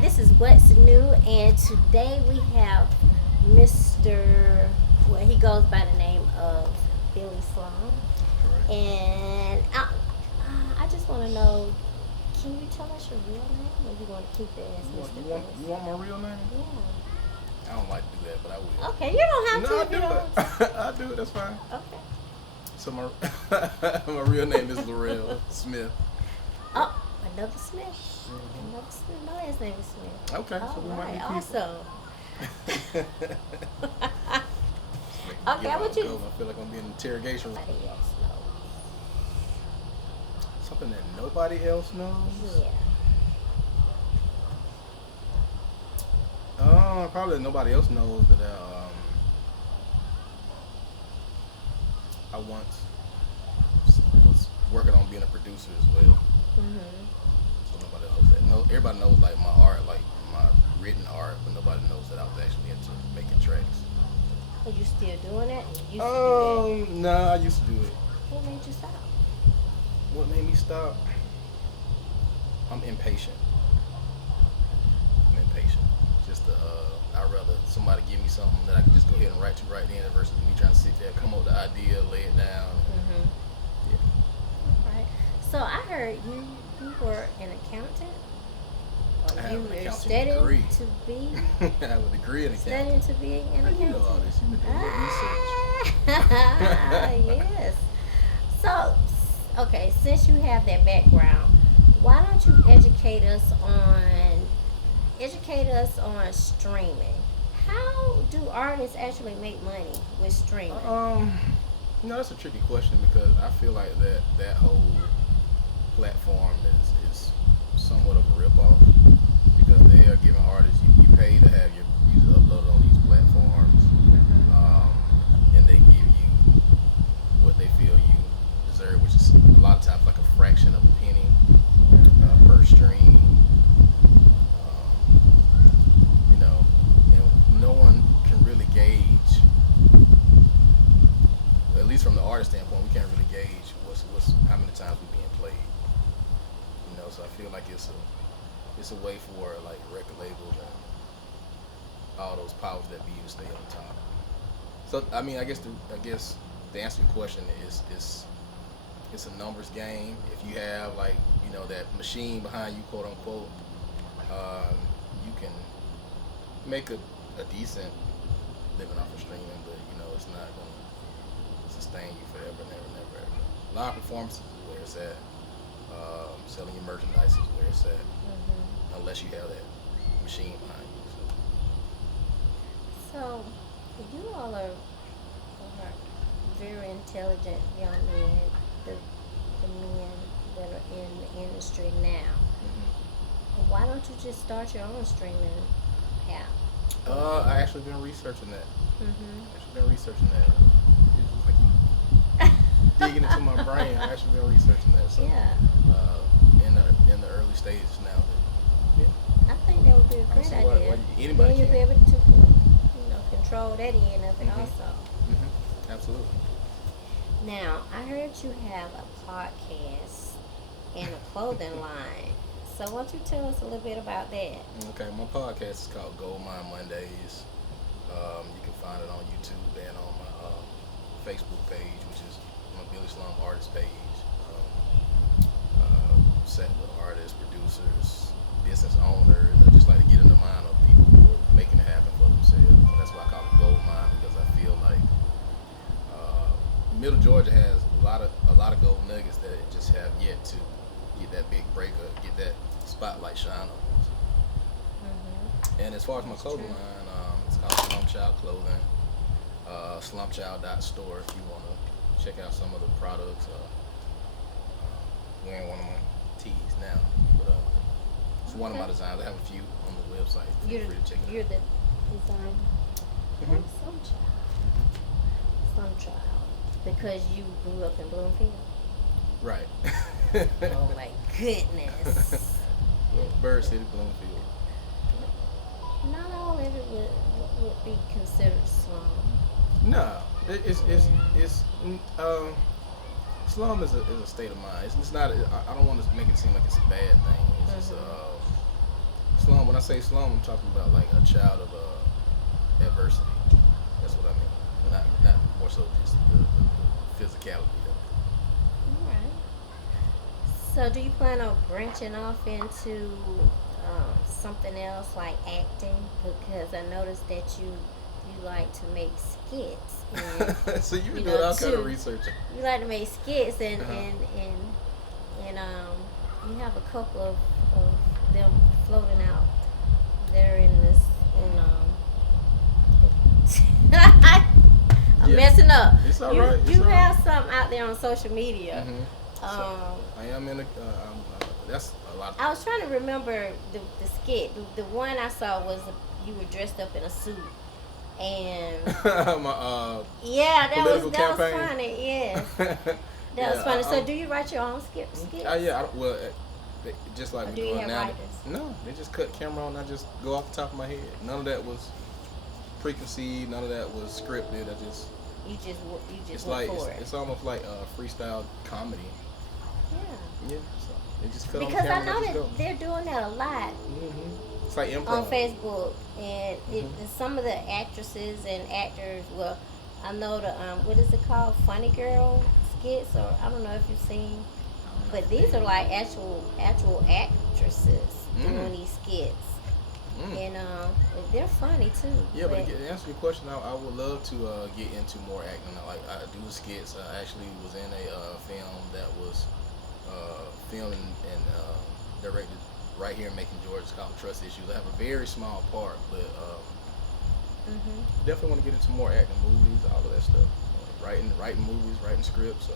this is Watz Nu, and today we have Mr. Well, he goes by the name of Billie Slum, Right. and I just want to know, can you tell us your real name, or you want to keep it as You want, Mr. you want Billie? you want my real name? Yeah. I don't like to do that, but I will. Okay, you don't have No, to. I If do you don't want to. it. I do it. That's fine. Okay. So my my real name is Laurel Smith. Oh, another Smith. Another Smith. My last name is Smith. Okay, so All we might be right. people. Also. Okay, I want you. I feel like I'm being interrogation. Nobody else knows. Something that nobody else knows. Yeah. Probably nobody else knows that I once was working on being a producer as well. Mhm. So nobody knows that. No, everybody knows like my art, like my written art, but nobody knows that I was actually into making tracks. Are you still doing that? You used to do No, I used to do it. that. What made you stop? What made me stop? I'm impatient. I'm impatient. Just I'd rather somebody give me something that I can just go ahead and write to right then versus me trying to sit there, come up with the idea, lay it down. Mhm. Yeah. Right. So I heard you were an accountant. Or I have you an were accounting studying degree. to be I have a degree in accounting. studying to be an How accountant. you know all this? You've been doing your research. Yes. So, okay, since you have that background, why don't you educate us on streaming? How do artists actually make money with streaming? That's a tricky question because I feel like that whole platform is somewhat of a ripoff because they are giving artists you pay to have your music uploaded on these platforms, and they give you what they feel you deserve, which is a lot of times like a fraction of a penny per stream. And no one can really gauge, at least from the artist standpoint, we can't really gauge what's how many times we're being played. So I feel like it's a way for like record labels and all those powers that be to stay on top. So I mean, I guess to answer your question is it's a numbers game. If you have like that machine behind you, quote unquote, you can make a decent living off of streaming, but it's not going to sustain you forever, never. Live performances is where it's at. Selling your merchandise is where it's at, unless you have that machine behind you. So you all are very intelligent young men, the men that are in the industry now. Why don't you just start your own streaming app? I actually been researching that. It's just like you digging into my brain. I actually been researching that. So, Yeah. In the early stages now. But, I think that would be a great see idea. why anybody Then you'll be can. able to, control that end of it also. Absolutely. Now, I heard you have a podcast and a clothing line. So, why don't you tell us a little bit about that? Okay, my podcast is called Gold Mine Mondays. You can find it on YouTube and on my Facebook page, which is my Billie Slum artist page. Set with artists, producers, business owners. I just like to get in the mind of people who are making it happen for themselves. That's why I call it Gold Mine, because I feel like Middle Georgia has a lot of gold nuggets that just have yet to get that big break or get that spotlight shine on them. And as far as my clothing line, it's called Slum Child Clothing. Slumchild.store if you want to check out some of the products. Wearing one of my tees now, but it's one of my designs. I have a few on the website. Feel free to check it out. You're the designer. Slum Child. Slum Child. Because you grew up in Bloomfield? Right. Oh my goodness. Bird City, Bloomfield. Not all of it would be considered slum. No, slum is a state of mind. It's not. I don't want to make it seem like it's a bad thing. It's just slum. When I I say slum, I'm talking about like a child of adversity. That's what I mean. Not more so just the physicality of it. Alright. So, do you plan on branching off into something else like acting? Because I noticed that you like to make skits, and So you been you doing know, all kind of too. research. You like to make skits, and Uh-huh. you have a couple of them floating out there in this in I'm Yeah, messing up. it's all You right. It's you all right. have something out there on social media. Mm-hmm. So Um, I am in a. That's a lot. I was trying to remember the skit. The one I saw was you were dressed up in a suit, and My yeah, political that was campaign. funny. Yes, that was Yeah, funny. So, I'm. do you write your own skits? Yeah. Well, just like Or we're do you doing have now. writers? No, they just cut camera on. I just go off the top of my head. None of that was preconceived. None of that was scripted. I just. You just It's went like for it. it's almost like freestyle comedy. Yeah. Yeah. So they just cut on the Because I camera and know I just that go. they're doing that a lot It's like on improv. Facebook, and Mm-hmm. some of the actresses and actors. Well, I know the what is it called, Funny Girl skits, or I don't know if you've seen, I'm not but these are familiar. like actual actresses Mm. doing these skits, Mm. and they're funny too. Yeah, but But to answer your question, I would love to get into more acting. Like I do skits. I actually was in a film that was filmed and directed right here in Macon, Georgia. It's called Trust Issues. I have a very small part, but hmm definitely want to get into more acting, movies, all of that stuff. Writing movies, writing scripts. So.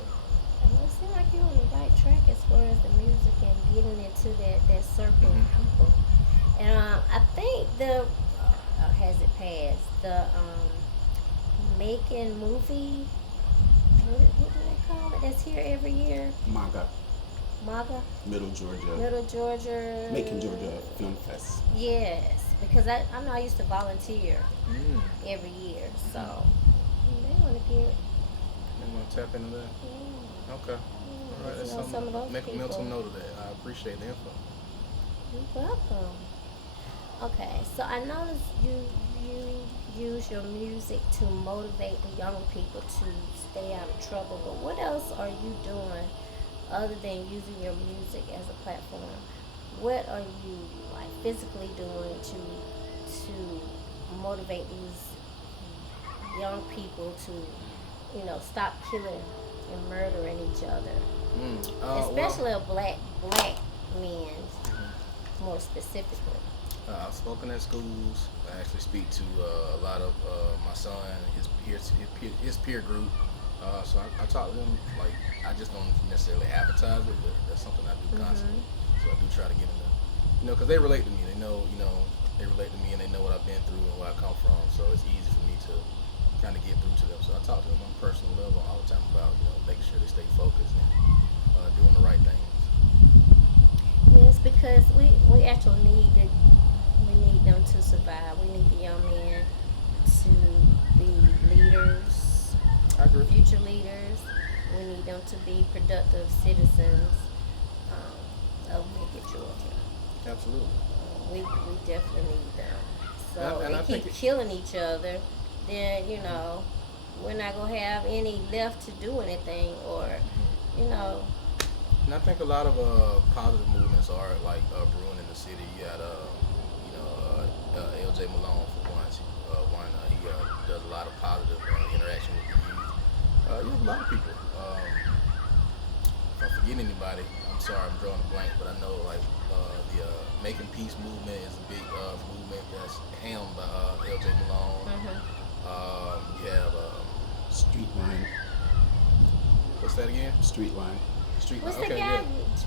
well, it seems like you're on the right track as far as the music and getting into that circle of Mm-hmm. people. And I think has it passed the Macon movie? What do they call it? That's here every year. MAGA, MAGA, Middle Georgia, Middle Georgia. Macon, Georgia Film Fest. Yes, because I know I used to volunteer Mm. every year, so Mm-hmm. they want to get. You want to tap into that? Yeah, Okay. All right. get That's to know something. some of those Make a mental people. note of that. I appreciate the info. You're welcome. Okay, so I noticed you use your music to motivate the young people to stay out of trouble. But what else are you doing other than using your music as a platform? What are you like physically doing to motivate these young people to stop killing and murdering each other, Mm. Well. especially a black men Mhm. more specifically? I've spoken at schools. I actually speak to a lot of my son and his peer group. So I talk to them like I just don't necessarily advertise it, but that's something I do constantly. Mhm. So I do try to get them to, because they relate to me. They know, they relate to me and they know what I've been through and where I come from. So it's easy for me to kind of get through to them. So I talk to them on a personal level all the time about making sure they stay focused and doing the right things. Yes, because we actually we need them to survive. We need the young men to be leaders, I agree. future leaders. We need them to be productive citizens of Macon, Georgia. Absolutely. We definitely need them. So And they I think keep killing each other, then we're not gonna have any left to do anything, or you know. And I think a lot of positive movements are like brewing in the city. You got LJ Malone for one. He does a lot of positive interaction with the youth. You have a lot of people. If I forget anybody, I'm sorry, I'm drawing a blank, but I know like the Making Peace movement is a big movement that's helmed by LJ Malone. Mhm. You have Street line, what's that again? street line. Street. What's the Okay, guy? yeah.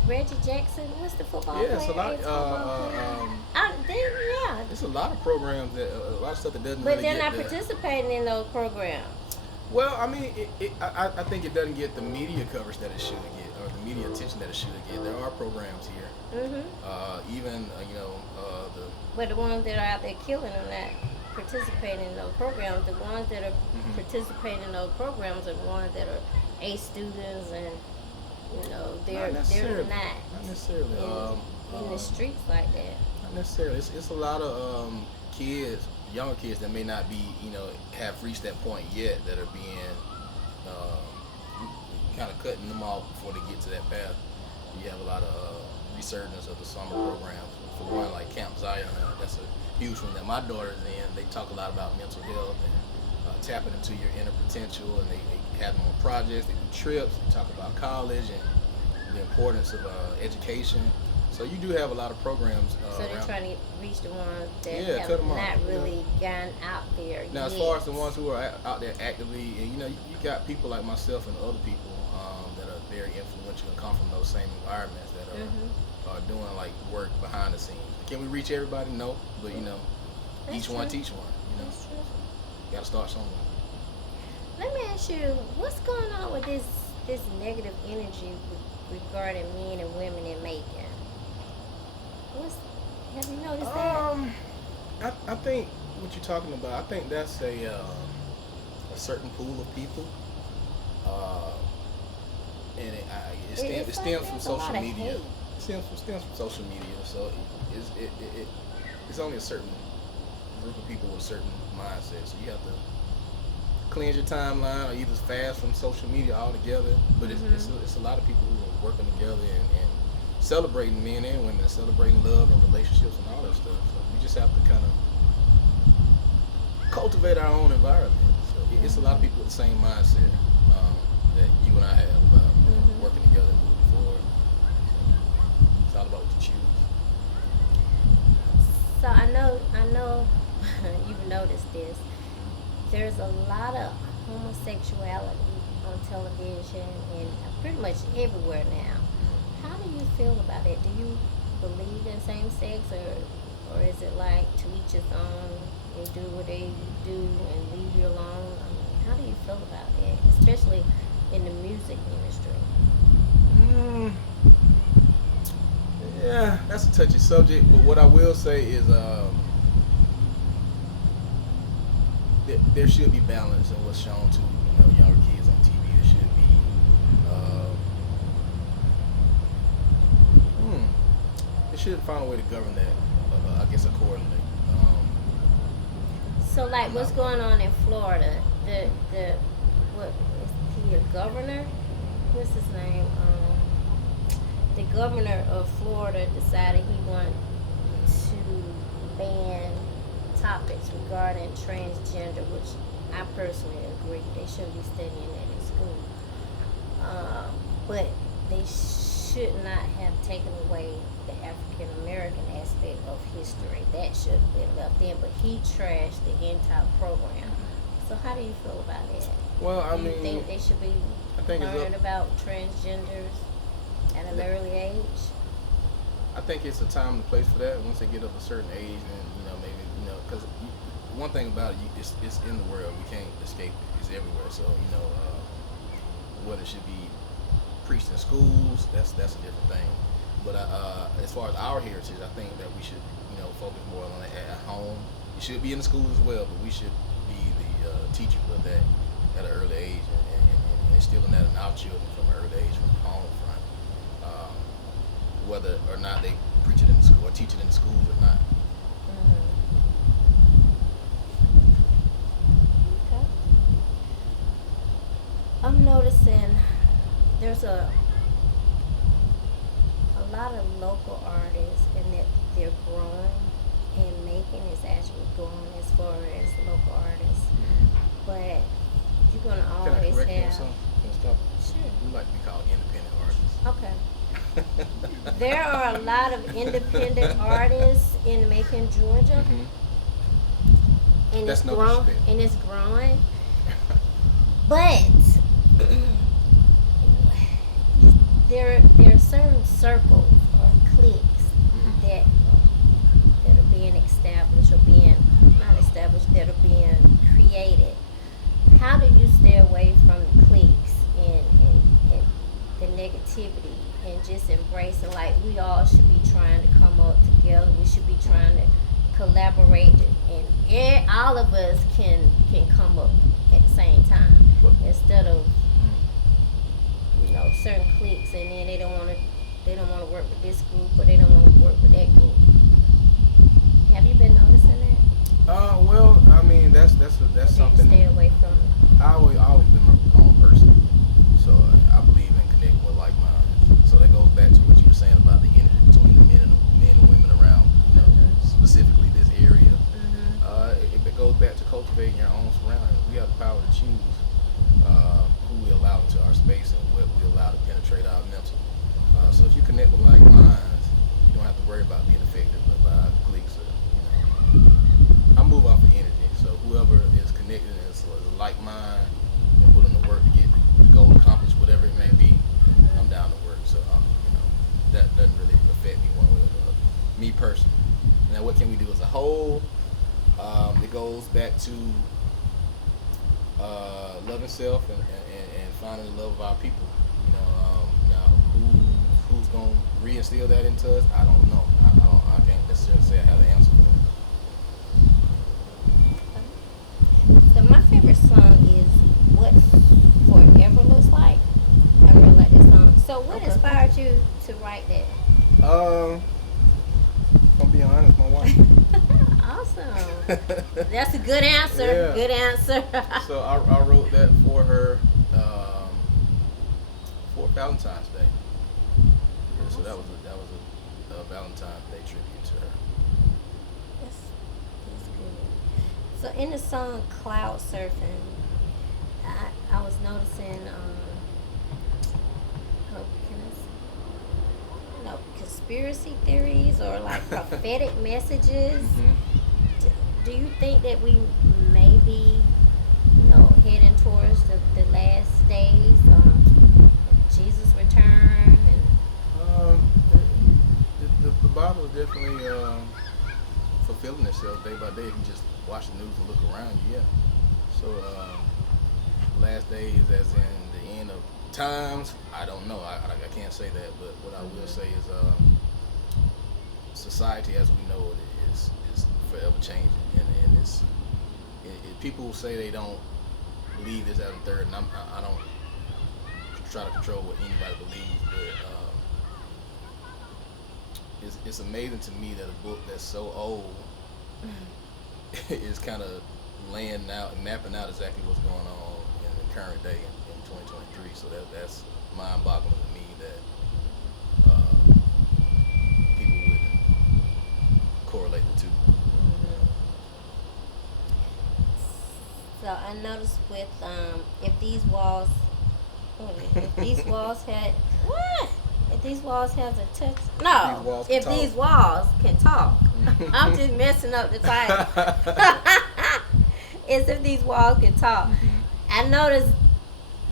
Reggie Jackson. What's the football Yeah, it's a player? lot. Ex-football player. Yeah. It's a lot of programs that a lot of stuff that doesn't But really they're get not the. participating in those programs. Well, I mean, I think it doesn't get the media coverage that it should get, or the media attention that it should get. There are programs here, Mhm. even the. But the ones that are out there killing are not participating in those programs. The ones that are Mhm. participating in those programs are the ones that are A students, and Not they're necessarily. not Not necessarily. in the streets like that. Not necessarily. It's a lot of kids, younger kids that may not be, have reached that point yet that are being kind of cutting them off before they get to that path. You have a lot of resurgence of the summer programs. For one, like Camp Zion, that's a huge one that my daughter's in. They talk a lot about mental health and tapping into your inner potential, and they have them on projects, they do trips, they talk about college and the importance of education. So you do have a lot of programs. So they're trying to reach the ones that Yeah, have cut 'em not off, really gone out there Now, yet. as far as the ones who are out there actively, and you got people like myself and other people that are very influential and come from those same environments that are doing like work behind the scenes. Can we reach everybody? No, but That's each one true. teach one. That's true. Got to start somewhere. Let me ask you, what's going on with this negative energy regarding men and women in Macon? Have you noticed I think what you're talking about. I think that's a certain pool of people, and it stems from social media. It stems from social media. So it's only a certain group of people with a certain mindset. So you have to cleanse your timeline or either fast from social media altogether. But it's a lot of people who are working together and celebrating men and women, celebrating love and relationships and all that stuff. So we just have to kind of cultivate our own environment. So it's a lot of people with the same mindset that you and I have about working together and moving forward. It's all about what you choose. So I know you've noticed this. There's a lot of homosexuality on television and pretty much everywhere now. How do you feel about it? Do you believe in same sex, or is it like to each his own? They do what they do and leave you alone. I mean, how do you feel about it, especially in the music industry? Yeah, that's a touchy subject. But what I will say is, there should be balance in what's shown to younger kids on TV. There should be. They should find a way to govern that, I guess, accordingly. So, like, what's going on in Florida? What is he, a governor? What's his name? The governor of Florida decided he wanted to ban topics regarding transgender, which I personally agree they shouldn't be studying that in school. But they should not have taken away the African American aspect of history. That should have been left in, but he trashed the entire program. So how do you feel about that? Well, I do you mean, think they should be learning about transgenders at an early age? I think it's a time and place for that. Once they get of a certain age, and maybe because one thing about it, it's in the world. We can't escape it. It's everywhere. So whether it should be preached in schools, that's a different thing. But as far as our heritage, I think that we should focus more on it at home. It should be in the schools as well, but we should be the teachers of that at an early age and instilling that in our children from an early age, from the home front. Whether or not they preach it in the school or teach it in the schools or not. Okay. I'm noticing there's a lot of local artists, and that they're growing, and Macon is actually growing as far as local artists. But you're gonna Can I always correct you on have. something? Can I stop? Sure. We like to be called independent artists. Okay. There are a lot of independent artists in Macon, Georgia, and That's it's no growing. disrespect. And it's growing. But there are certain circles or cliques that are being established or being not established, that are being created. How do you stay away from the cliques and the negativity and just embracing, like, we all should be trying to come up together, we should be trying to collaborate, and all of us can come up at the same time, instead of certain cliques, and then they don't want to work with this group, or they don't want to work with that group. that's Or do you something. stay away from it? I always been my own person, so I believe in connecting with like minds. So that goes back to what you were saying about the energy between the men and women around, specifically this area. It goes back to cultivating your own surroundings. We have the power to choose who we allow into our space and what we allow to penetrate our mental. So if you connect with like minds, you don't have to worry about being affected by cliques. I move off of energy, so whoever is connected and is like mind and willing to work to get the goal accomplished, whatever it may be, I'm down to work. So that doesn't really affect me one way or the other. Me personally. Now, what can we do as a whole? It goes back to loving self and finding the love of our people. Now who's gonna reinstill that into us? I don't know. I can't necessarily say I have the answer for that. So my favorite song is "What Forever Looks Like." I really like this song. So what Okay. inspired you to write that? If I'm being honest, my wife. Awesome. That's a good answer. Yeah. Good answer. So I wrote that for her for Valentine's Day. Yeah, so that was a Valentine's Day tribute to her. That's good. So in the song "Cloud Surfing," I was noticing. Oh, can I say? No, conspiracy theories or like prophetic messages. Do you think that we may be, heading towards the last days, Jesus' return, and The Bible is definitely fulfilling itself day by day. If you just watch the news and look around you, yeah. So last days, as in the end of times, I don't know. I can't say that, but what I will say is society as we know it is forever changing, and it's people say they don't believe this, that, and third, and I don't try to control what anybody believes, but it's amazing to me that a book that's so old is kind of laying out and mapping out exactly what's going on in the current day in 2023. So that's mind-boggling to me that people wouldn't correlate the two. so I noticed with if these walls had what? If these walls has a touch, no. If these walls can talk, I'm just messing up the title. It's if these walls can talk. I noticed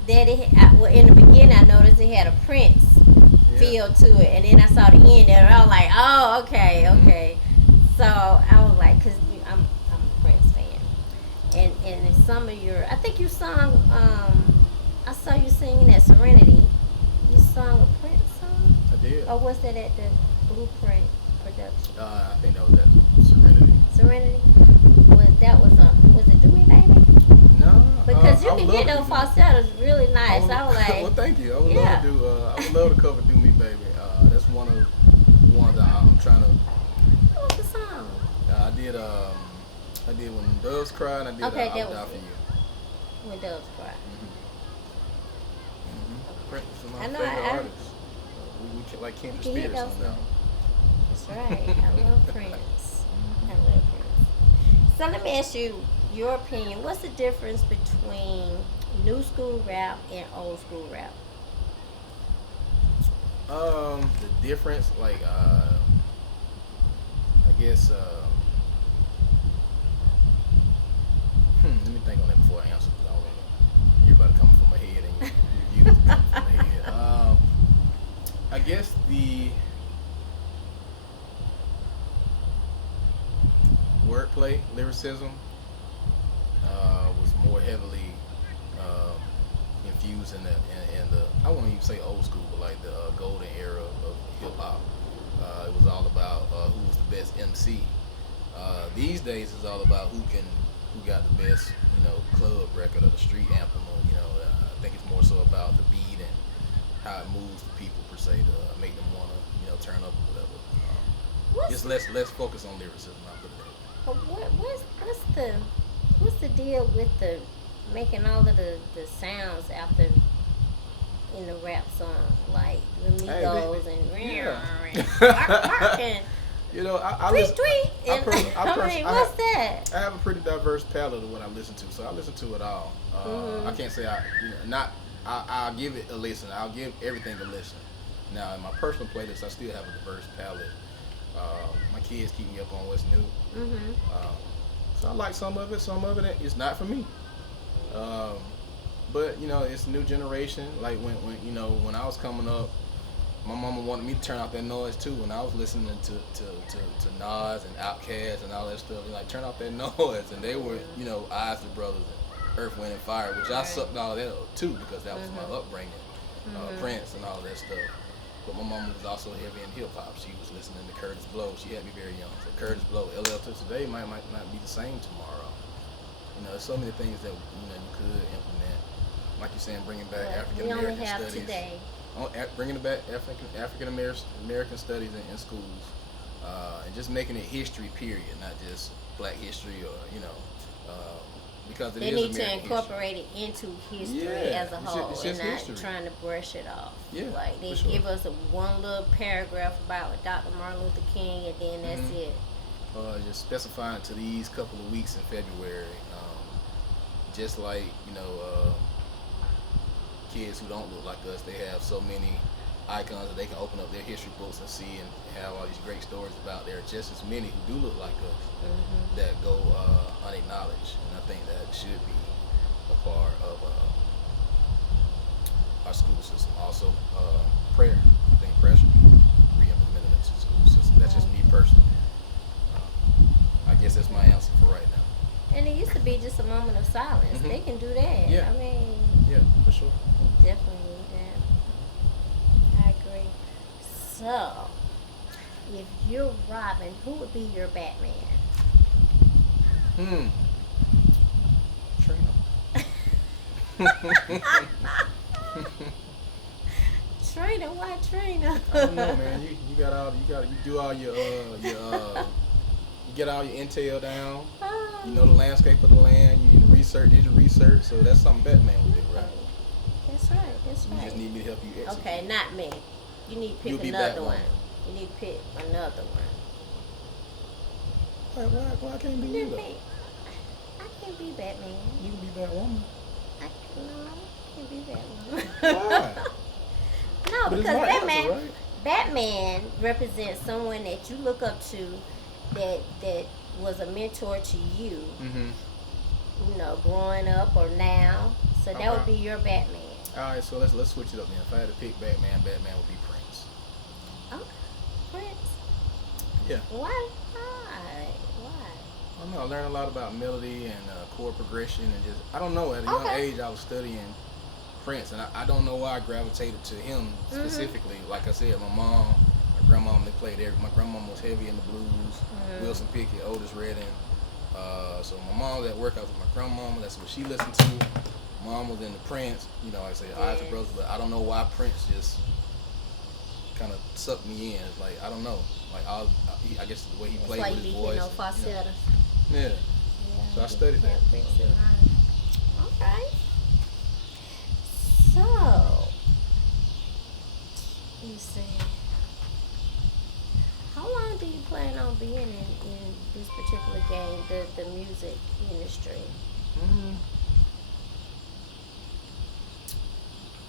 that in the beginning I noticed it had a Prince feel to it, and then I saw the end and I was like, oh, okay. So I was like, cause I'm a Prince fan, and in some of your, I think you sung, I saw you singing at Serenity. You sung a Prince song? I did. Or was that at the Blueprint production? I think that was at Serenity. Serenity? Was it Do Me Baby? No. Because you I can would hear love those to do- falsettos really nice. I was like, well, thank you. I would yeah. I would love to cover "Do Me Baby." That's one of the ones that I'm trying to. what was the song? I did "When Doves Cry" and I did Okay, "I'll that Die was for it. You." When Doves Cry. Prince is my I know, favorite I- artist. We like kindred You can hear spirits on those that. That's right. I love Prince. I love Prince. So let me ask you your opinion. What's the difference between new school rap and old school rap? The difference, like, I guess, let me think on that before I answer, because I don't want everybody coming from my head and your views coming from my head. I guess the wordplay, lyricism, was more heavily infused in the I won't even say old school, but like the golden era of hip hop. It was all about who was the best MC. These days it's all about who got the best, club record or the street anthem. Or, I think it's more so about the beat and how it moves the people per se to make them want to, turn up or whatever. It's less focus on lyricism. I'll put it that way. What's the the deal with the making all of the sounds after in the rap song, like the Hey, Migos and yeah. and I tweet listen. tweet and I mean, what's that? I have a pretty diverse palette of what I listen to, so I listen to it all. I Mhm. can't say not. I'll give it a listen. I'll give everything a listen. Now, in my personal playlist, I still have a diverse palette. My kids keep me up on what's new, Mhm. um, so I like some of it. Some of it is not for me. Um, but it's new generation. Like when I was coming up, my mama wanted me to turn off that noise too. When I was listening to Nas and Outkast and all that stuff, like turn off that noise. And they were, Isley Brothers and Earth, Wind and Fire, which I Right. sucked all that up too because that was my Mhm. upbringing, Mhm. Prince and all that stuff. But my mama was also heavy in hip hop. She was listening to Curtis Blow. She had me very young. So Curtis Blow, LL to today might not be the same tomorrow. There's so many things that you could implement. Like you're saying, bringing back But African we only American have studies. today. Bringing back African American studies in schools, and just making it history. Period, not just Black history or uh, because it They is need to American incorporate it into history Yeah, as a it's whole it's and just not history. trying to brush it off. Yeah, Like they for sure. give us one little paragraph about Dr. Martin Luther King and then that's Mhm. it. Just specifying to these couple of weeks in February, just like kids who don't look like us, they have so many icons that they can open up their history books and see and have all these great stories about. There are just as many who do look like us Mhm. that go unacknowledged, and I think that should be a part of our school system. Also, prayer. I think prayer should be re-implemented into the school system. That's just me personally. I guess that's my answer for right now. And it used to be just a moment of silence. Mhm. They can do that. Yeah. I mean, Yeah, for sure. we definitely need that. I agree. So, if you're Robin, who would be your Batman? Hmm. Trina. Trina, why Trina? I don't know, man. You do all your you get all your intel down. You know the landscape of the land. You need to research, did your research. So that's something Batman would do, right? That's right. That's You right. just need me to help you execute. Okay, not me. You need to You'll pick be another Batwoman. one. You need to pick another one. Why can't be you Then though? me. I can't be Batman. You can be Batwoman. I can't be Batman. Why? No, But it's because my Batman, answer, right? Batman represents someone that you look up to, that was a mentor to you. Mm-hmm. Growing up or now. So that would Okay. be your Batman. All right, so let's switch it up then. If I had to pick Batman, Batman would be Prince. Okay, Prince. Yeah. Why? Why? I don't know. I learned a lot about melody and chord progression and just I don't know. At a young Okay. age, I was studying Prince, and I don't know why I gravitated to him specifically. Like I said, my mom, my grandmom, they played every. My grandmom was heavy in the blues. Wilson Pickett, Otis Redding. So my mom was at work. I was with my grandmama. That's what she listened to. Mom was into Prince. Like I say, Isaac Brothers. But I don't know why Prince just kind of sucked me in. It's like I don't know. Like I guess the way he It's played like with his you voice. no falsetto. Yeah. Yeah, So I studied that. yeah, Prince in mind. Okay. So, let me see. How long do you plan on being in this particular game, the music industry? Mm,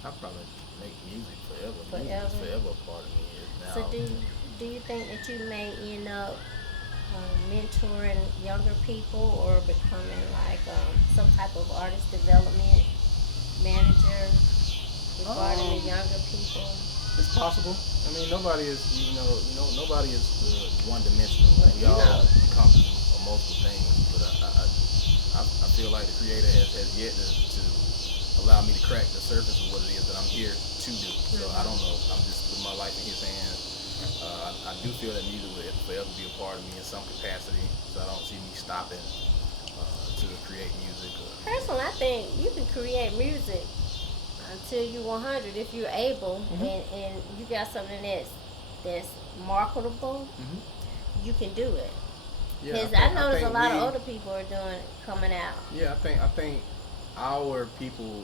I'll probably make music forever. Music is Forever? forever a part of me. Now, So do you think that you may end up mentoring younger people or becoming like some type of artist development manager regarding the younger people? it's possible. I mean, nobody is nobody is one dimensional. But We all encompass multiple things, but I feel like the creator has yet to allow me to crack the surface of what it is that I'm here to do. So I don't know. I'm just putting my life in his hands. I do feel that music will forever be a part of me in some capacity. So I don't see me stopping to create music. Personally, I think you can create music until you're 100 if you're able, and you got something that's marketable. Mm-hmm. You can do it. Yeah, Because I notice a think lot of older people are coming out. Yeah, I think our people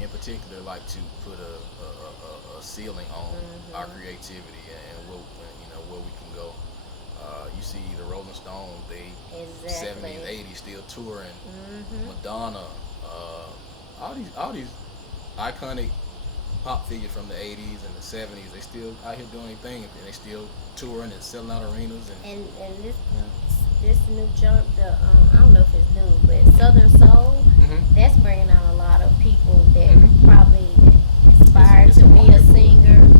in particular like to put a ceiling on our Mhm. creativity and where we can go. You see the Rolling Stones, they Exactly. 70s, 80s still touring. Mhm. Madonna, all these iconic pop figures from the 80s and the 70s, they still out here doing anything and they still touring and selling out arenas and And this yeah. this new jump, the I don't know if it's new, but Southern Soul, Mhm. that's bringing out a lot of people that Mhm. probably aspire It's to a be a market for it. singer.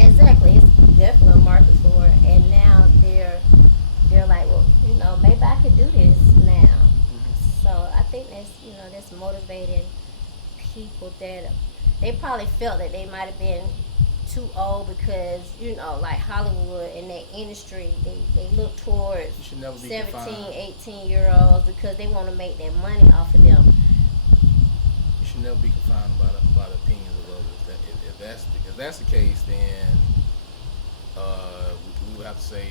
Exactly, it's definitely a market for it, and now they're like, well, maybe I could do this now. Mhm. So I think that's motivating people that they probably felt that they might have been too old because like Hollywood and that industry they look towards You should never be 17, confined. 18-year-olds because they want to make their money off of them. You should never be confined by the opinions of others. If that's the case, then we would have to say,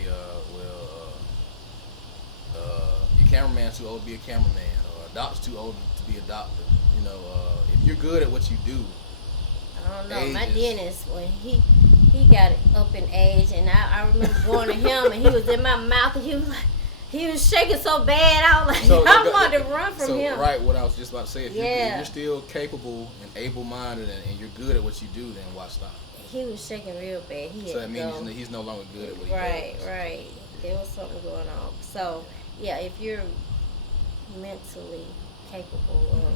your cameraman's too old to be a cameraman, or a doctor's too old to be a doctor. If you're good at what you do, I don't know. age My is. dentist, when he got up in age, and I remember going to him, and he was in my mouth, and he was shaking so bad. I was like, So I wanted to run from so him. right, what I was just about to say, if Yeah. you're still capable and able-minded and you're good at what you do, then why stop? He was shaking real bad. He So had that to means go. he's no longer good at what he Right, does. right. There was something going on. So yeah, if you're mentally capable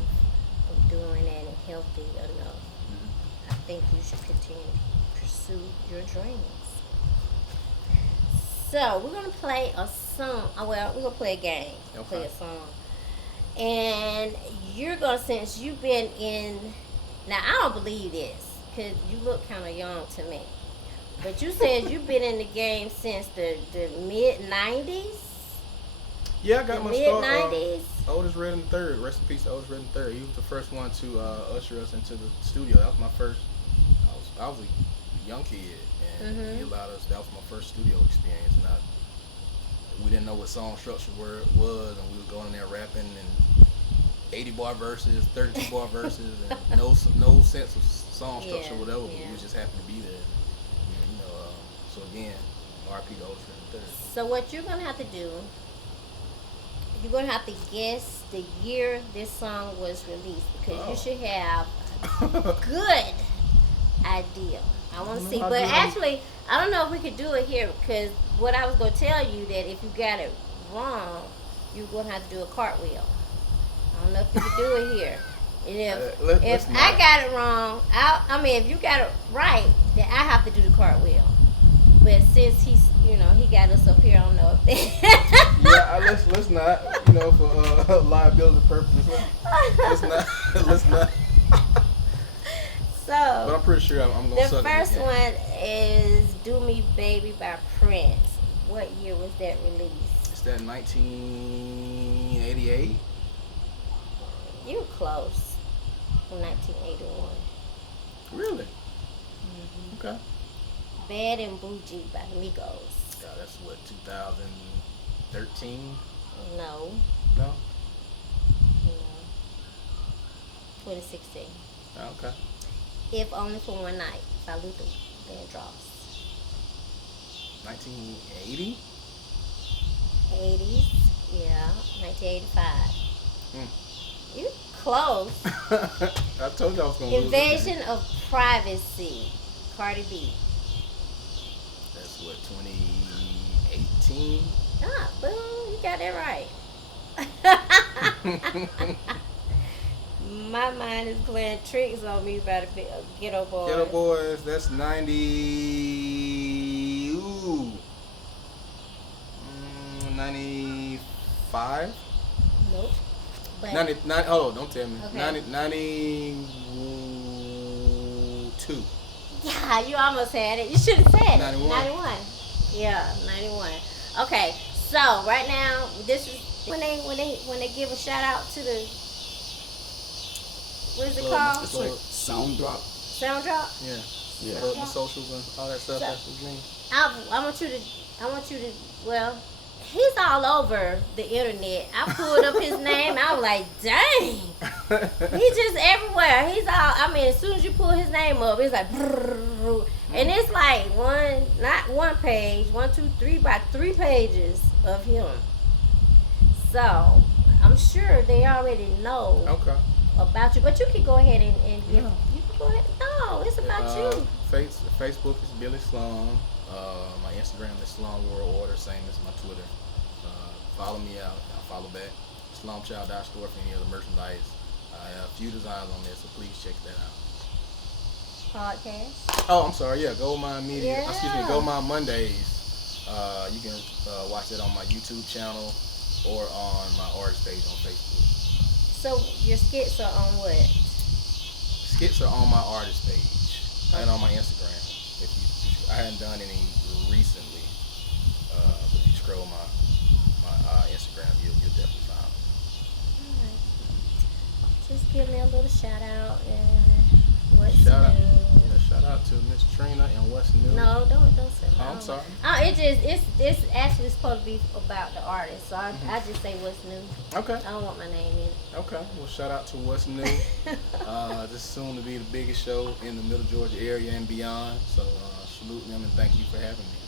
of doing that and healthy enough, Mhm. I think you should continue to pursue your dreams. So we're gonna play a song. Well, we're gonna play a game. Play Okay. a song, and you're gonna, since you've been in. Now I don't believe this because you look kind of young to me. But you said you've been in the game since the mid 90s. Yeah, I The got my mid start. 90s. Otis Redding III, rest in peace, to Otis Redding III. He was the first one to usher us into the studio. That was my first. I was a young kid, and he Mhm. allowed us. That was my first studio experience, and we didn't know what song structure was, and we was going in there rapping and 80 bar verses, 32 bar verses, and no sense of song structure, Yeah, or whatever. But yeah. we just happened to be there. So again, R.P. to Otis Redding III. So what you're gonna have to do, you're gonna have to guess the year this song was released because you Oh. should have a good idea. I want to see, how but good actually, I don't know if we could do it here because what I was gonna tell you that if you got it wrong, you're gonna have to do a cartwheel. I don't know if you could do it here. And if Let's I not. got it wrong, I mean if you got it right, then I have to do the cartwheel. But since he got us up here, I don't know if that. Yeah, let's not. For liability purposes, let's not. Let's not. But So I'm pretty sure I'm gonna the suck at this first game. one is "Do Me Baby" by Prince. What year was that released? Is that 1988? You were close. 1981. Really? Mm-hmm. Okay. Bad and Bougie by the Migos. God, that's what 2013. No, No. no. 2016. Okay. If Only for One Night by Luther Vandross. 1980. 80s. Yeah, 1985. Mm. You close. I told you I was gonna lose. Invasion of Privacy. Cardi B. That's what 2018. Ah, boom, you got that right. My mind is playing tricks on me by the Ghetto Boys. Ghetto Boys. That's 90. Ooh. 95. Nope. But 99. Hold on, don't tell me. Okay. 92. yeah, you almost had it. You should have said it. 91. 91. Yeah, 91. Okay, so right now this is when they give a shout out to the, what is it called? It's like sound drop. Sound drop. Yeah. Yeah. The socials and all that stuff. So- That's his name. I want you to Well, he's all over the internet. I pulled up his name. I was like, dang. He's just everywhere. He's all. I mean, as soon as you pull his name up, it's like, and it's like not one page, one, two, three, about 3 pages of him. So I'm sure they already know Okay. about you, but you can go ahead and give. No. You can go ahead. No, it's about you. Facebook is Billie Slum. My Instagram is Slum World Order, same as my Twitter. Follow me out. I'll follow back. SlumChild.store for any other merchandise. I have a few designs on there, so please check that out. Podcast. Oh, I'm sorry. Yeah, Gold Mine Media. Yeah. Excuse me, Gold Mine Mondays. You can watch that on my YouTube channel or on my artist page on Facebook. So your skits are on what? Skits are on my artist page and on my Instagram. I hadn't done any recently, but if you scroll my Instagram, you'll definitely find them. Alright. Just give me a little shout out and what's Shout out, new. yeah, shout out to Miss Trina and Watz Nu. No, don't say Oh, I'm no. sorry. It's actually supposed to be about the artist, so I just say what's new. Okay. I don't want my name in it. Okay. Well, shout out to Watz Nu. This is soon to be the biggest show in the Middle Georgia area and beyond. So salute them and thank you for having me.